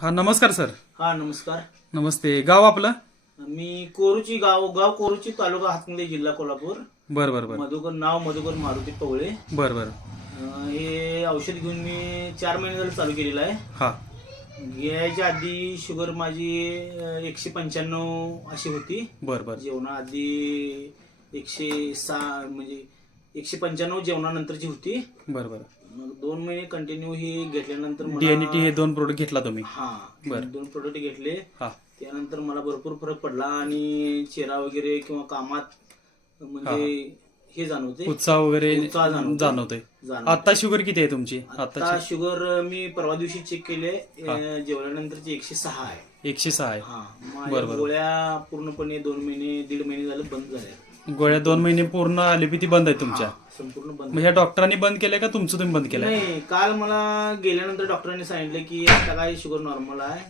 हा नमस्कार सर. हा नमस्कार. नमस्ते. गाव आपलं? मी कोरूची गाव कोरूची, तालुका हातकणंगले, जिल्हा कोल्हापूर. बर बर बर मधुकर मारुती पवळे. बर बर. हे औषध घेऊन मी 4 महिने झाले चालू केलेलं आहे. हा घ्यायच्या आधी शुगर माझी 195 अशी होती. बर बर जेवणाआधी 106 म्हणजे 195 जेवणानंतरची होती. बर बर. मग 2 महिने कंटिन्यू ही घेतल्यानंतर डीएनटी हे 2 प्रोडक्ट घेतला तुम्ही? हा बरं. 2 प्रोडक्ट घेतले. हा त्यानंतर मला भरपूर फरक पडला आणि चेहरा वगैरे किंवा कामात म्हणजे हे जाणवते, उत्साह वगैरे उत्साह जाणवतोय. आता शुगर किती आहे तुमची? आता शुगर मी परवा दिवशी चेक केले, जेवल्यानंतरची 106 आहे. 106 आहे. हा माझ्या गोळ्या पूर्णपणे 2 महिने 1.5 महिने झाले बंद झाल्या. गोळ्या 2 महिने पूर्ण आलेपी बंद आहे तुमच्या? संपूर्ण बंद. मग ह्या डॉक्टरांनी बंद केलंय का तुमचं तुम्ही बंद केलंय? नाही, काल मला गेल्यानंतर डॉक्टरांनी सांगितलं की आता काय शुगर नॉर्मल आहे.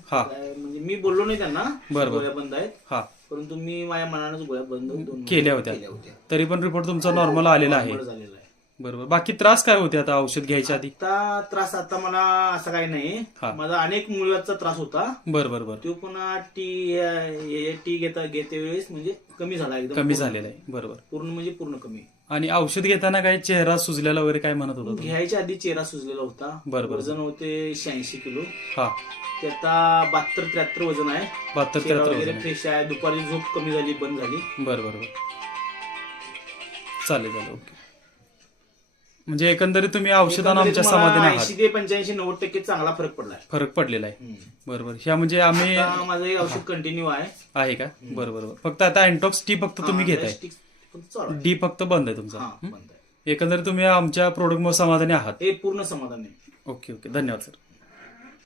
म्हणजे मी बोललो नाही त्यांना गोळ्या बंद आहेत, हा, परंतु मी माझ्या मनानच गोळ्या बंद केल्या होत्या. तरी पण रिपोर्ट तुमचा नॉर्मल आलेला आहे. झालेला आहे. बरोबर. बाकी त्रास काय होते आता औषध घ्यायच्या आधी? त्रास आता मला असं काही नाही. माझा अनेक मुळव्याधचा त्रास होता. बरं बरं बरं. तो पुन्हा टी घेते वेळेस म्हणजे कमी झाला, एकदम कमी झालेला आहे. बरोबर. पूर्ण म्हणजे पूर्ण कमी. आणि औषध घेताना काय चेहरा सुजलेला वगैरे काय म्हणत होता? घ्यायच्या आधी चेहरा सुजलेला होता. बरोबर. वजन होते 86 किलो. हा, ते आता 72-73 वजन आहे. 72-73 वगैरे वजन. फ्रेश आहे. दुपारी झोप कमी झाली, बंद झाली. बरं बरं बरं. चालेल चालेल. ओके. म्हणजे एकंदरीत तुम्ही औषधानं आमच्या समाधानी आहात? 80 ते 85-90% चांगला फरक पडलाय. फरक पडलेला आहे. बरोबर. ह्या म्हणजे आम्ही माझं हे औषध कंटिन्यू आहे का? बरं बरं. फक्त आता अँटॉक्स टी फक्त तुम्ही घेताय, डी फक्त बंद आहे तुमचा. बंद आहे. एकंदरीत तुम्ही आमच्या प्रोडक्टमुळे समाधानी आहात? हे पूर्ण समाधान आहे. Okay okay. धन्यवाद सर.